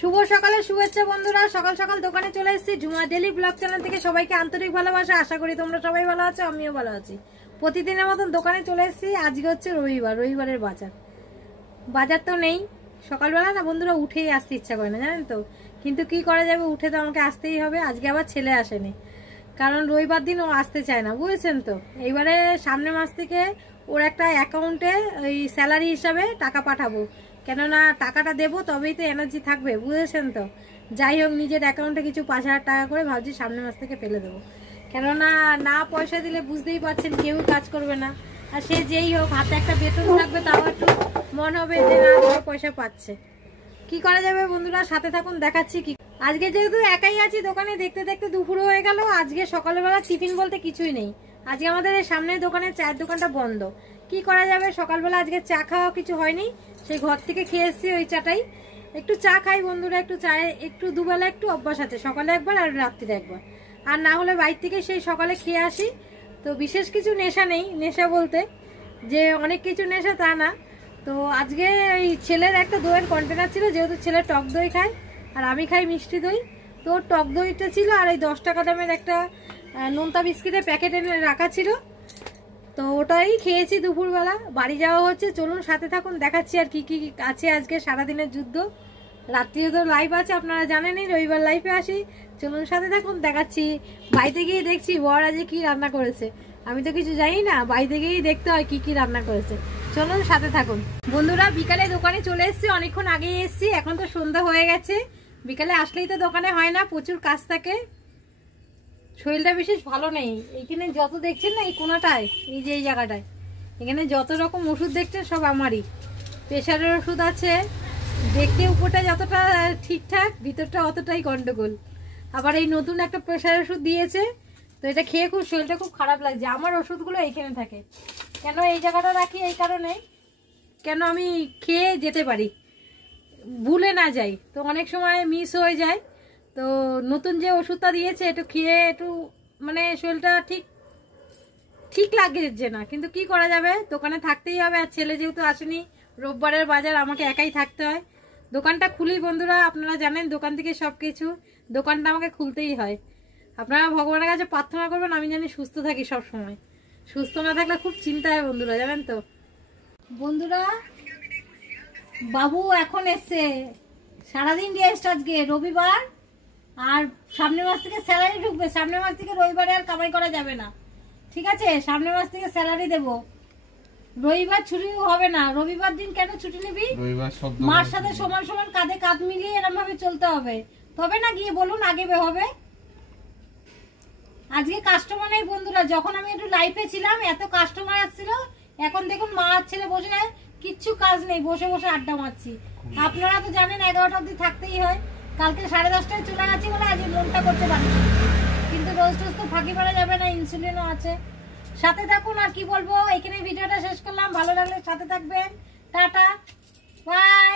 শুভ সকালে শুভেচ্ছা বন্ধুরা। সকাল সকাল দোকানে চলে এসেছি ঝুমা ডেইলি ব্লগ চ্যানেল থেকে। সবাইকে আন্তরিক ভালোবাসা, আশা করি তোমরা সবাই ভালো আছো, আমিও ভালো আছি। প্রতিদিনের মতন দোকানে চলে এসেছি। আজকে হচ্ছে রবিবার, রবিবারের বাজার তো নেই। সকালবেলা না বন্ধুরা উঠেই আসতে ইচ্ছা করে না, জানেন তো, কিন্তু কি করা যাবে, উঠে তো আমাকে আসতেই হবে। আজকে আবার ছেলে আসেনি, কারণ রবিবার দিন ও আসতে চায় না, বুঝেছেন তো। এইবারে সামনের মাস থেকে ওর একটা অ্যাকাউন্টে ওই স্যালারি হিসাবে টাকা পাঠাবো, কেননা টাকাটা দেবো তবেই তো এনার্জি থাকবে, বুঝেছেন তো। যাই হোক, নিজের অ্যাকাউন্টে কিছু 5,000 টাকা করে ভাবছি সামনের মাস থেকে ফেলে দেবো, কেননা না পয়সা দিলে বুঝতেই পারছেন কেউ কাজ করবে না। আর সে যেই হোক, হাতে একটা বেতন থাকবে, তাও একটু মনে হবে যে না পয়সা পাচ্ছে। কি করা যাবে বন্ধুরা, সাথে থাকুন, দেখাচ্ছি কি। আজকে যেহেতু একাই আছি দোকানে, দেখতে দেখতে দুপুর হয়ে গেল। আজকে সকালবেলা টিফিন বলতে কিছুই নেই। আজকে আমাদের সামনের দোকানে চায়ের দোকানটা বন্ধ। কি করা যাবে, সকালবেলা আজকে চা খাওয়া কিছু হয়নি, সেই ঘর থেকে খেয়ে এসেছি ওই চাটাই। একটু চা খাই বন্ধুরা, একটু চায়ে একটু দুবেলা একটু অভ্যাস আছে, সকালে একবার আর রাত্রিরে একবার, আর না হলে বাইরে থেকে সেই সকালে খেয়ে আসি। তো বিশেষ কিছু নেশা নেই, নেশা বলতে যে অনেক কিছু নেশা তা না। তো আজকে এই ছেলের একটা দইয়ের কন্টেনার ছিল, যেহেতু ছেলে টক দই খায় আর আমি খাই মিষ্টি দই, তো টক দইটা ছিল আর এই 10 টাকা দামের একটা নোনতা বিস্কিটের প্যাকেট এনে রাখা ছিল, তো ওটাই খেয়েছি দুপুরবেলা। বাড়ি যাওয়া হচ্ছে, চলুন সাথে থাকুন, দেখাচ্ছি আর কি কি আছে আজকে সারাদিনের যুদ্ধ। রাত্রিও তো লাইভ আছে, আপনারা জানেনই রবিবার লাইভে আসি। চলুন সাথে থাকুন, দেখাচ্ছি। বাড়িতে গিয়ে দেখছি বর আজকে কি রান্না করেছে, আমি তো কিছু জানি না, বাড়িতে গিয়েই দেখতে হয় কি কি রান্না করেছে। চলুন সাথে থাকুন বন্ধুরা। বিকালে দোকানে চলে এসেছি, অনেকক্ষণ আগেই এসেছি, এখন তো সন্ধ্যা হয়ে গেছে। বিকালে আসলেই তো দোকানে হয় না, প্রচুর কাজ থাকে। শরীরটা বিশেষ ভালো নেই। এইখানে যত দেখছেন না, এই কোনাটায়, এই যে এই জায়গাটায়, এখানে যত রকম ওষুধ দেখছেন সব আমারই। প্রেশারের ওষুধ আছে, দেখতে উপরটা যতটা ঠিকঠাক, ভিতরটা অতটাই গন্ডগোল। আবার এই নতুন একটা প্রেশারের ওষুধ দিয়েছে, তো এটা খেয়ে খুব শরীরটা খুব খারাপ লাগছে। আমার ওষুধগুলো এইখানে থাকে, কেন এই জায়গাটা রাখি এই কারণে, কেন আমি খেয়ে যেতে পারি, ভুলে না যাই, তো অনেক সময় মিস হয়ে যায়। তো নতুন যে ওষুধটা দিয়েছে একটু খেয়ে একটু মানে শরীরটা ঠিক লাগছে না, কিন্তু কি করা যাবে, দোকানে থাকতেই হবে। আর ছেলে যেহেতু আসেনি, রোববারের বাজার, আমাকে একাই থাকতে হয়। দোকানটা খুলি বন্ধুরা, আপনারা জানেন দোকান থেকে সব কিছু, দোকানটা আমাকে খুলতেই হয়। আপনারা ভগবানের কাছে প্রার্থনা করবেন আমি জানি সুস্থ থাকি সব সময়। সুস্থ না থাকলে খুব চিন্তা হয় বন্ধুরা, জানেন তো। বন্ধুরা, বাবু এখন এসছে, সারাদিন রেস্ট আজকে রবিবার, আর সামনের মাস থেকে স্যালারি ঢুকবে। সামনের মাস থেকে রবিবারে আর কামাই করা যাবে না, ঠিক আছে। সামনের মাস থেকে স্যালারি দেবো, রবিবার ছুটি হবে না। রবিবার দিন কেন ছুটি নিবি, মার সাথে সমান সমান কাঁধে কাঁধ মিলিয়ে এরকম ভাবে চলতে হবে, তবে না গিয়ে বলুন আগে হবে। আজকে কাস্টমার নেই বন্ধুরা, যখন আমি একটু লাইফে ছিলাম এত কাস্টমার আসছিল, এখন দেখুন মা আর ছেলে বসে কিচ্ছু কাজ নেই, বসে বসে আড্ডা মারছি। আপনারা তো জানেন 11টা অবধি থাকতেই হয়। কালকে 10:30টায় চলে গেছি বলে আজ মনটা করতে পারি, কিন্তু রোজ রোজ তো ফাঁকি মারা যাবে না, ইনসুলিনও আছে। সাথে থাকুন, আর কি বলবো, এখানে ভিডিওটা শেষ করলাম। ভালো লাগলে সাথে থাকবেন, টাটা বাই।